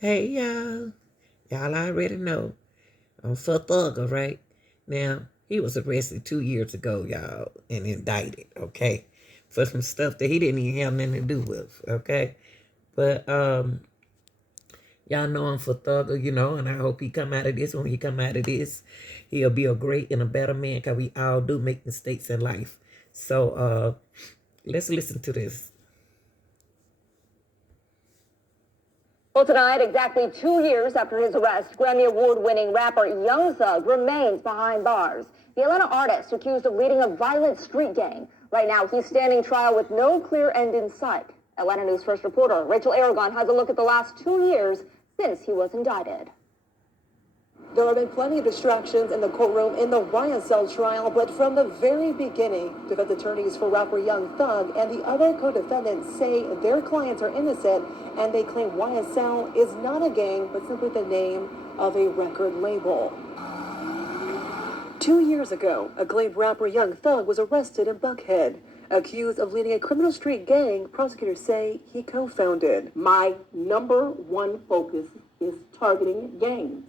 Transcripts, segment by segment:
Hey y'all. Y'all already know. I'm for Thugga, right? Now, he was arrested 2 years ago, y'all, and indicted, okay? For some stuff that he didn't even have nothing to do with, okay? But y'all know I'm for Thugga, and I hope he come out of this. When he come out of this, he'll be a great and a better man, because we all do make mistakes in life. So let's listen to this. Well, tonight, exactly 2 years after his arrest, Grammy Award-winning rapper Young Thug remains behind bars. The Atlanta artist accused of leading a violent street gang. Right now, he's standing trial with no clear end in sight. Atlanta News First reporter Rachel Aragon has a look at the last 2 years since he was indicted. There have been plenty of distractions in the courtroom in the YSL trial, but from the very beginning, defense attorneys for rapper Young Thug and the other co-defendants say their clients are innocent, and they claim YSL is not a gang, but simply the name of a record label. 2 years ago, acclaimed rapper Young Thug was arrested in Buckhead, accused of leading a criminal street gang prosecutors say he co-founded. My number one focus is targeting gangs.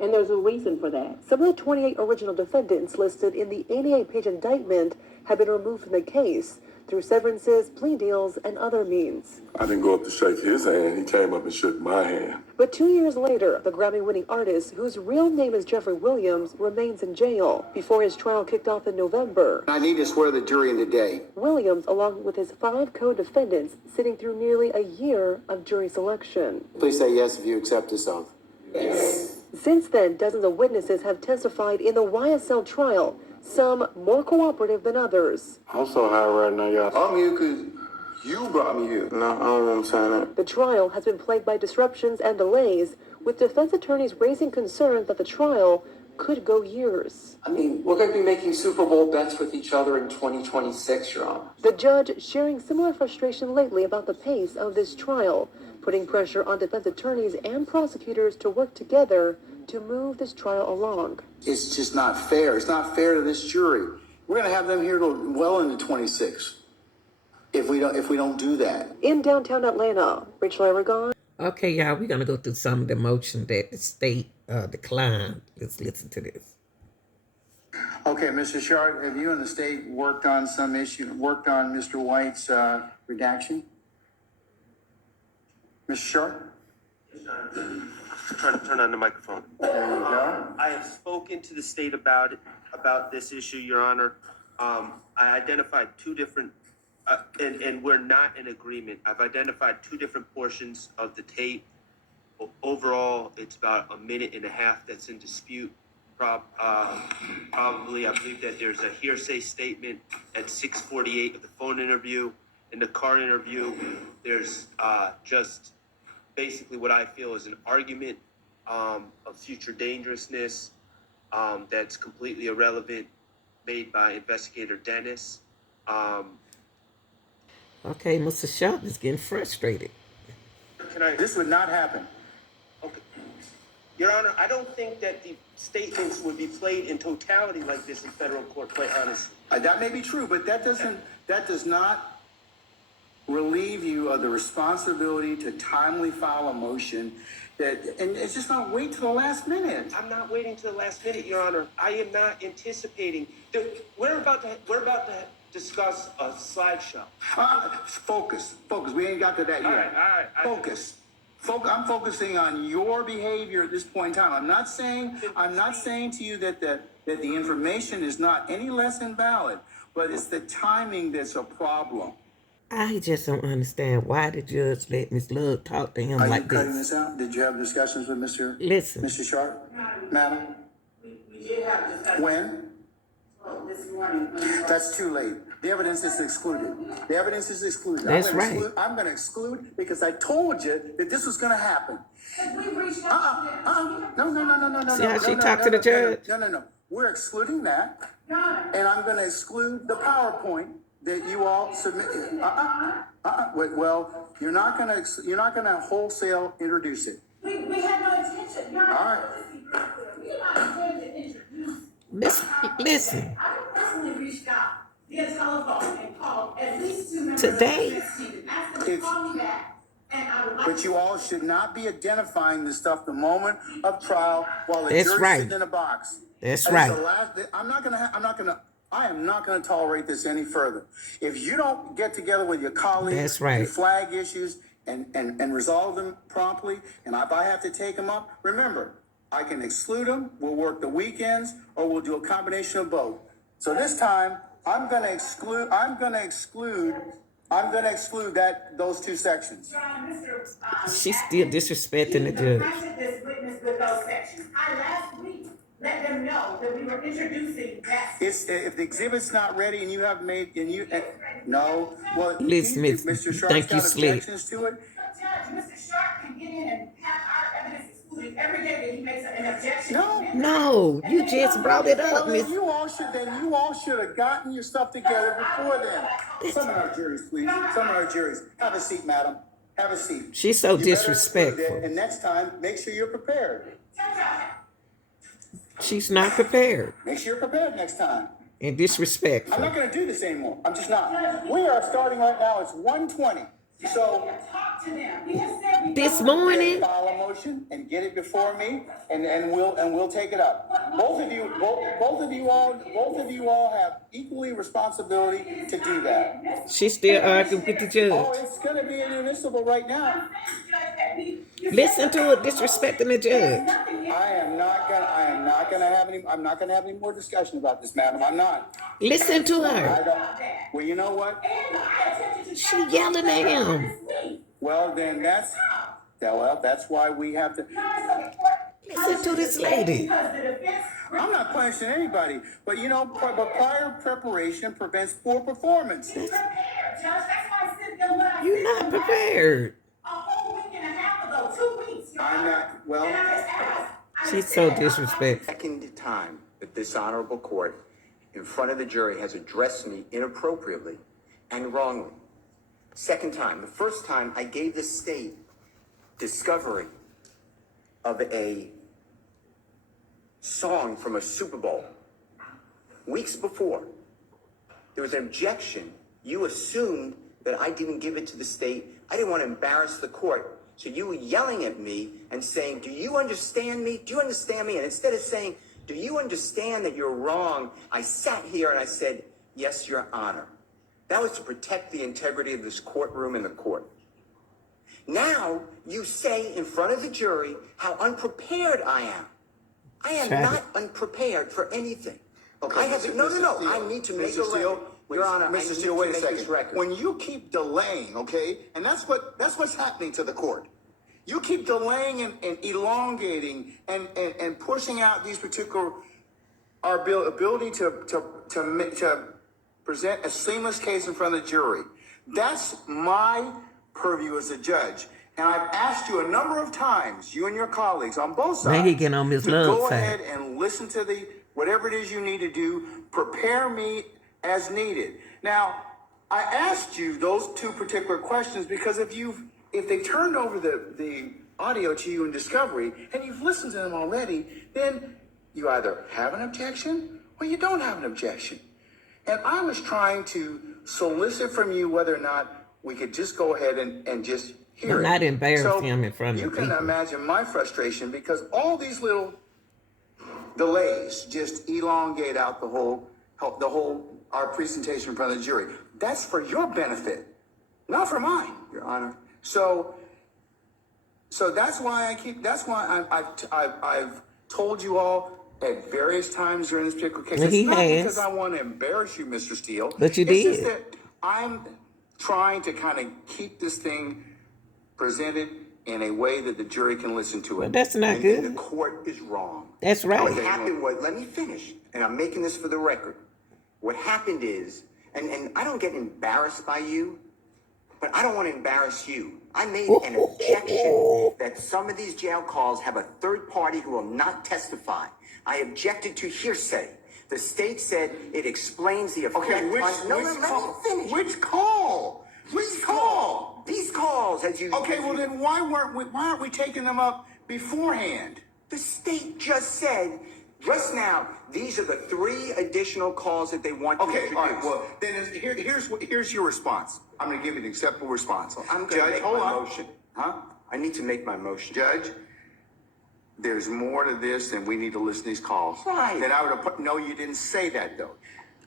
And there's a reason for that. Some of the 28 original defendants listed in the 88-page indictment have been removed from the case through severances, plea deals, and other means. I didn't go up to shake his hand. He came up and shook my hand. But 2 years later, the Grammy-winning artist, whose real name is Jeffrey Williams, remains in jail before his trial kicked off in November. I need to swear the jury in today. Williams, along with his 5 co-defendants, sitting through nearly a year of jury selection. Please say yes if you accept this oath. Yes. Since then, dozens of witnesses have testified in the YSL trial, some more cooperative than others. I'm so high right now, y'all. I'm here because you brought me here. No, I don't want to sign that. The trial has been plagued by disruptions and delays, with defense attorneys raising concerns that the trial could go years. I mean, we're going to be making Super Bowl bets with each other in 2026, Your Honor. The judge sharing similar frustration lately about the pace of this trial, putting pressure on defense attorneys and prosecutors to work together to move this trial along. It's just not fair. It's not fair to this jury. We're going to have them here till well into 26 if we don't do that. In downtown Atlanta, Rachel Aragon. Okay, y'all, we're going to go through some of the motion that the state declined. Let's listen to this. Okay, Mr. Sharp, have you and the state worked on Mr. White's redaction? Mr. Sharp? Try to turn on the microphone. There you go. I have spoken to the state about this issue, Your Honor. I identified two different, and we're not in agreement. I've identified two different portions of the tape. Overall, it's about 1.5 minutes that's in dispute. Probably, I believe that there's a hearsay statement at 6:48 of the phone interview. In the car interview, there's just basically what I feel is an argument of future dangerousness that's completely irrelevant, made by Investigator Dennis. Okay, Mr. Sharp is getting frustrated. This would not happen. Okay. Your Honor, I don't think that the statements would be played in totality like this in federal court, quite honestly. That may be true, but that does not relieve you of the responsibility to timely file a motion and it's just not wait till the last minute. I'm not waiting till the last minute, Your Honor. I am not anticipating. We're about to discuss a slideshow. Focus. We ain't got to that yet. All right. Focus. I'm focusing on your behavior at this point in time. I'm not saying to you that the information is not any less invalid, but it's the timing that's a problem. I just don't understand why the judge let Miss Love talk to him like this. Are you cutting this out? Did you have discussions with Mr. Sharp? Madam? We did have discussions. When? Well, this morning. That's too late. The evidence is excluded. That's right. I'm going to exclude because I told you that this was going to happen. We reached out to No. See how she talked to the judge? No. We're excluding that. No. And I'm going to exclude the PowerPoint that you all submitted. Well, you're not going to wholesale introduce it. We had no intention. All right. We are not going to introduce. Listen. I personally reached out via telephone and called at least 2 members Today. of the asked them to call me back But you all should not be identifying the stuff the moment of trial while the That's jury's right. sitting in a box. That's That is right. the last, I am not gonna tolerate this any further. If you don't get together with your colleagues, That's right. you flag issues and resolve them promptly, and if I have to take them up, remember, I can exclude them, we'll work the weekends, or we'll do a combination of both. So this time, I'm gonna exclude those two sections. She's still disrespecting the judge. This witness with those sections. Last week let them know that we were introducing that. If the exhibit's not ready and you have made no, well, Listen, Mr. Sharp's thank you, got Slick. objections to it. Judge, Mr. Sharp can get in and have our evidence excluded every day that he makes an objection. No, you just brought it up, Well, Miss. then you all should have gotten your stuff together before then. Some of our juries, please. Some of our juries. Have a seat, madam. Have a seat. She's so You better disrespectful. exclude it, and next time, make sure you're prepared. She's not prepared Make sure you're prepared next time. and I'm disrespectful. not going to do this anymore. I'm just not. We are starting right now. It's 1:20. So Talk to them. We just said we This morning, file a motion and get it before me, and we'll take it up. Both of you all have equally responsibility to do that. she's still arguing with the Oh, judge. it's going to be inadmissible right now. Listen to her disrespecting the judge. I'm not gonna have any more discussion about this, madam. I'm not. Listen to her. Well, you know what? She yelling at him. Well, then that's why we have to. Listen to this lady. I'm not punishing anybody, but but prior preparation prevents poor performance. You're not prepared. I'm not. Well, She's so disrespectful. Second time that this honorable court in front of the jury has addressed me inappropriately and wrongly. Second time. The first time I gave the state discovery of a song from a Super Bowl. Weeks before, there was an objection. You assumed that I didn't give it to the state. I didn't want to embarrass the court. So you were yelling at me and saying, do you understand me? Do you understand me? And instead of saying, do you understand that you're wrong? I sat here and I said, yes, Your Honor. That was to protect the integrity of this courtroom and the court. Now you say in front of the jury how unprepared I am. I am not unprepared for anything. okay. I have Mr. no. Steele, I need to make Mr. a Steele, record. Your Honor, I Mr. need Steele, to wait a make second. this record. When you keep delaying, okay, and that's what's happening to the court. You keep delaying and elongating and pushing out these particular our ability to present a seamless case in front of the jury. That's my purview as a judge. And I've asked you a number of times, you and your colleagues on both sides, Now he getting on Miss to Love's go side. ahead and listen to whatever it is you need to do, prepare me as needed. Now, I asked you those two particular questions because if they turned over the audio to you in discovery and you've listened to them already, then you either have an objection or you don't have an objection. And I was trying to solicit from you whether or not we could just go ahead and just hear But it. not embarrass So him in front of you can people. imagine my frustration because all these little delays just elongate out the whole our presentation in front of the jury. That's for your benefit, not for mine, Your Honor. So that's why I've told you all at various times during this particular case. He It's not has. because I want to embarrass you, Mr. Steele. But you it's did. Just that I'm trying to kind of keep this thing presented in a way that the jury can listen to it. Well, that's not And good. the court is wrong. That's What right. happened was, let me finish, and I'm making this for the record. What happened is, and I don't get embarrassed by you, but I don't want to embarrass you. I made an objection that some of these jail calls have a third party who will not testify. I objected to hearsay. The state said it explains the effect Okay, which on... No, let me finish. Which call? Which call? These calls, as you... Okay, well then why aren't we taking them up beforehand? The state just said, just now, these are the 3 additional calls that they want to Okay, introduce. all right. Well, then here's your response. I'm going to give you an acceptable response. I'm going to make my motion. Huh? I need to make my motion. Judge, there's more to this than we need to listen to these calls. Right. Then I would have put, no, you didn't say that though.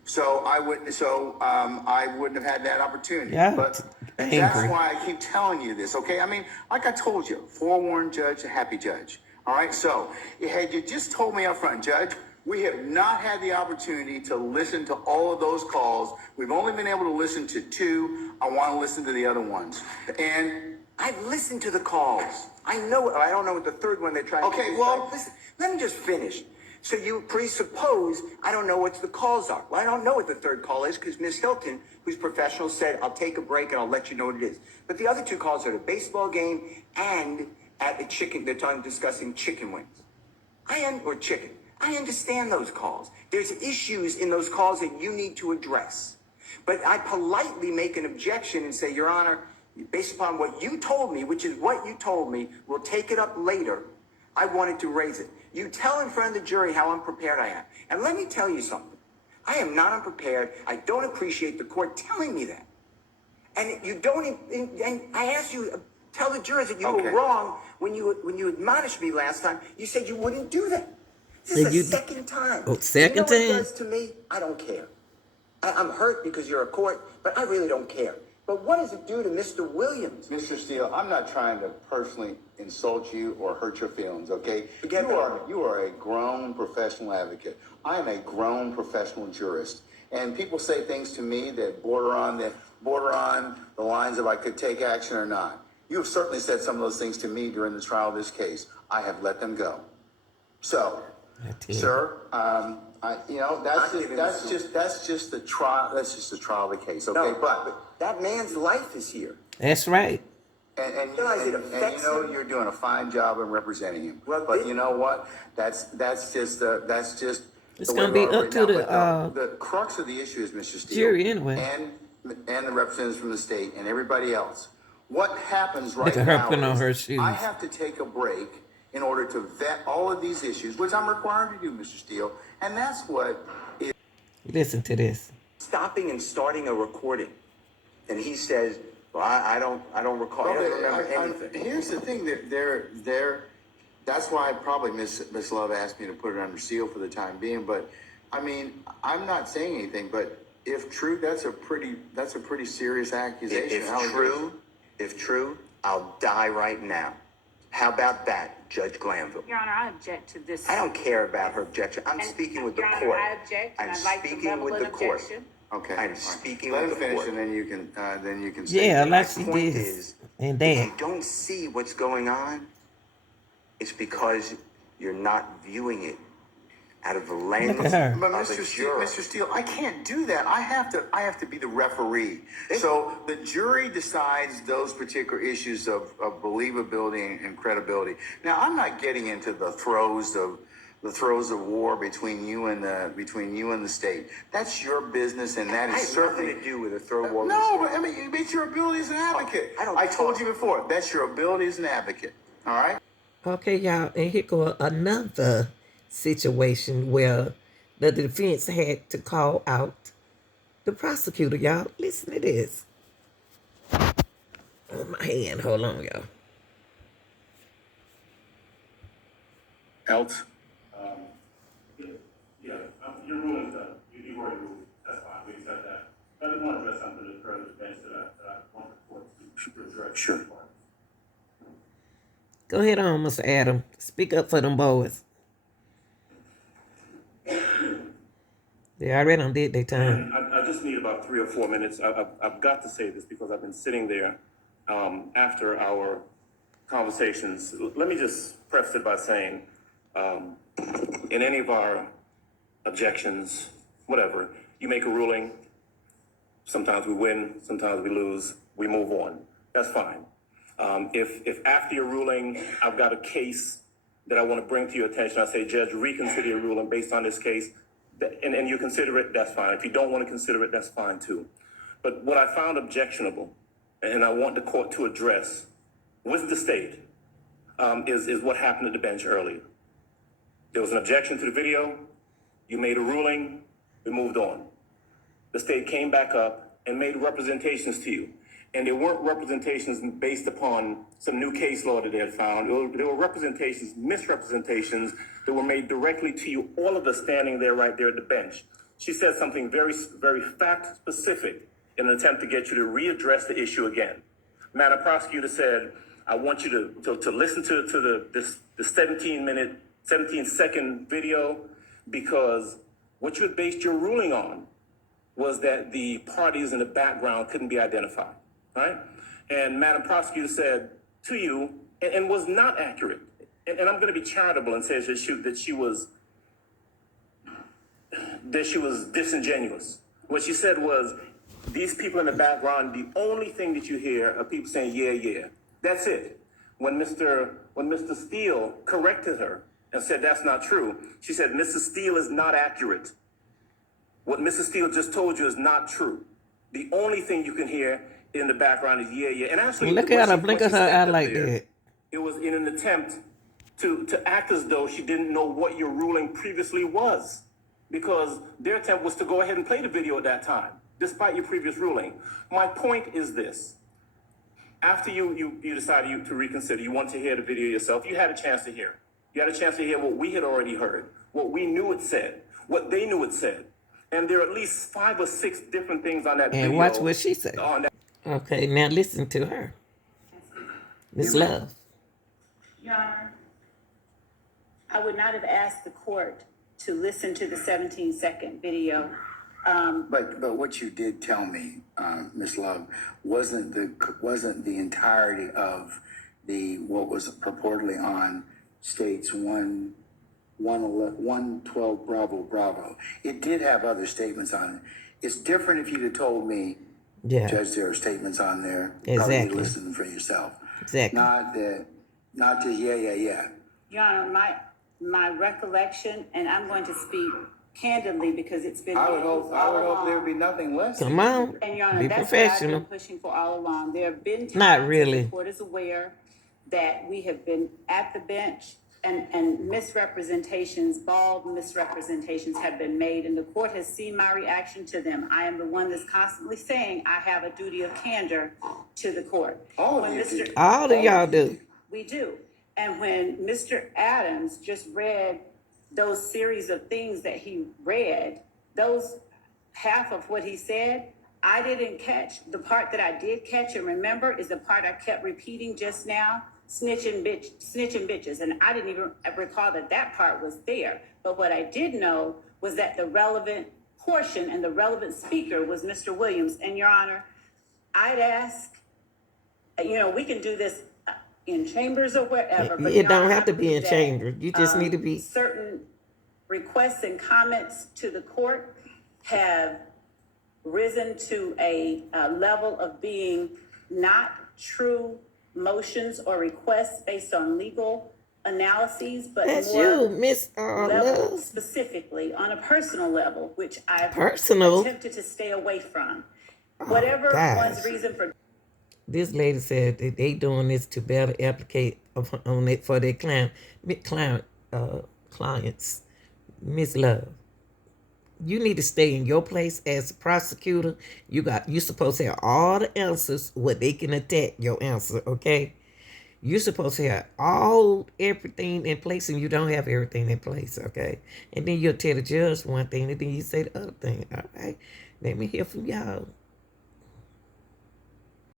So I wouldn't have had that opportunity. Yeah, But angry. that's why I keep telling you this, okay? I mean, like I told you, forewarned judge, a happy judge. All right, so had you just told me up front, Judge, we have not had the opportunity to listen to all of those calls. We've only been able to listen to 2. I want to listen to the other ones. And I've listened to the calls. I know. I don't know what the third one they're trying to do. Okay, well, listen, let me just finish. So you presuppose I don't know what the calls are. Well, I don't know what the third call is because Ms. Hilton, who's professional, said, I'll take a break and I'll let you know what it is. But the other 2 calls are the baseball game and at the chicken, they're discussing chicken wings. Or chicken. I understand those calls. There's issues in those calls that you need to address. But I politely make an objection and say, Your Honor, based upon what you told me, which is what you told me, we'll take it up later. I wanted to raise it. You tell in front of the jury how unprepared I am. And let me tell you something. I am not unprepared. I don't appreciate the court telling me that. And you don't, and I asked you, tell the jurors that you were wrong when you admonished me last time. You said you wouldn't do that. This is the second time. Oh, second you know what it time? does to me? I don't care. I'm hurt because you're a court, but I really don't care. But what does it do to Mr. Williams? Mr. Steele, I'm not trying to personally insult you or hurt your feelings, okay? You are a grown professional advocate. I am a grown professional jurist. And people say things to me that border on the lines of I could take action or not. You have certainly said some of those things to me during the trial of this case. I have let them go. So, sir, that's just the trial. That's just the trial of the case, okay? No, but that man's life is here. That's right. And you're doing a fine job in representing him. Well, but you know what? That's just. It's gonna be up to the crux of the issue is Mr. Steele, jury anyway, and the representatives from the state and everybody else. What happens right now is I have to take a break in order to vet all of these issues, which I'm required to do, Mr. Steele, and that's what is. Listen to this. Stopping and starting a recording, and he says, "Well, I don't recall. I don't remember anything." Here's the thing: that that's why probably Miss Love asked me to put it under seal for the time being. But I mean, I'm not saying anything. But if true, that's a pretty serious accusation. If true, I'll die right now. How about that, Judge Glanville? Your Honor, I object to this. I don't care about her objection. I'm speaking with the court. Your Honor, I object. I'm speaking with the court. Okay. I'm speaking Let with him the finish, court. and then you can. Say Yeah, that. like she did. And that. If you don't see what's going on, it's because you're not viewing it out of the lens of Mr. Steele, I can't do that. I have to be the referee. So the jury decides those particular issues of believability and credibility. Now, I'm not getting into the throes of war between you and the state. That's your business, and that is certainly nothing to do with a throw war. No, but I mean, it's your ability as an advocate. I told you before. That's your ability as an advocate. All right. Okay, y'all, and here go another situation where the defense had to call out the prosecutor, y'all. Listen to this. Oh, my hand. Hold on, y'all. Else? Your ruling's done. You've already ruled. That's fine. We accept that. But I just want to address something that occurred at the bench that I want the court to address. Sure. Go ahead on, Mr. Adam. Speak up for them boys. They already did their time. I just need about 3 or 4 minutes. I've got to say this because I've been sitting there after our conversations. Let me just preface it by saying, in any of our objections, whatever, you make a ruling. Sometimes we win, sometimes we lose. We move on. That's fine. If after your ruling, I've got a case that I want to bring to your attention, I say, Judge, reconsider your ruling based on this case, and you consider it, that's fine. If you don't want to consider it, that's fine too. But what I found objectionable, and I want the court to address with the state, is what happened at the bench earlier. There was an objection to the video. You made a ruling. We moved on. The state came back up and made representations to you. And they weren't representations based upon some new case law that they had found. There were representations, misrepresentations that were made directly to you, all of us standing there right there at the bench. She said something very, very fact specific in an attempt to get you to readdress the issue again. Madam Prosecutor said, I want you to listen to the 17-second video, because what you had based your ruling on was that the parties in the background couldn't be identified, right? And Madam Prosecutor said to you, and was not accurate, and I'm going to be charitable and say that she was disingenuous. What she said was, these people in the background, the only thing that you hear are people saying, yeah, yeah. That's it. When Mr. Steele corrected her and said that's not true, she said, Mrs. Steele is not accurate. What Mrs. Steele just told you is not true. The only thing you can hear in the background is yeah, yeah. And actually, look at her, blink at her eye like that. It was in an attempt to act as though she didn't know what your ruling previously was, because their attempt was to go ahead and play the video at that time, despite your previous ruling. My point is this. After you decided to reconsider, you wanted to hear the video yourself, you had a chance to hear it. You had a chance to hear what we had already heard, what we knew it said, what they knew it said. And there are at least 5 or 6 different things on that video. And watch what she said. Okay, now listen to her. Miss Love. Your Honor, I would not have asked the court to listen to the 17-second video. But what you did tell me, Ms. Love, wasn't the entirety of what was purportedly on states 112 Bravo. It did have other statements on it. It's different if you'd have told me, Judge, there are statements on there. Exactly. Probably listen for yourself. Exactly. Not just yeah. Your Honor, my recollection, and I'm going to speak candidly because it's been. I would hope there would be nothing less. Come on, and Your Honor, be that's professional. what I've been pushing for all along. There have been times Not really. the court is aware that we have been at the bench and misrepresentations, bald misrepresentations have been made, and the court has seen my reaction to them. I am the one that's constantly saying I have a duty of candor to the court. All of y'all do. We do. And when Mr. Adams just read those series of things that he read, those half of what he said, I didn't catch. The part that I did catch and remember is the part I kept repeating just now, snitching bitches. And I didn't even recall that part was there. But what I did know was that the relevant portion and the relevant speaker was Mr. Williams. And Your Honor, I'd ask, we can do this in chambers or wherever. But it don't have to be in chambers. You just need to be. Certain requests and comments to the court have risen to a level of being not true motions or requests based on legal analyses, but that's more you, Miss Love. Specifically on a personal level, which I've Personal. attempted to stay away from. Whatever one's reason for. This lady said that they doing this to better applicate on it for their clients. Miss Love, you need to stay in your place as a prosecutor. You supposed to have all the answers where they can attack your answer, okay? You're supposed to have everything in place, and you don't have everything in place, okay? And then you'll tell the judge one thing, and then you say the other thing, all right? Let me hear from y'all.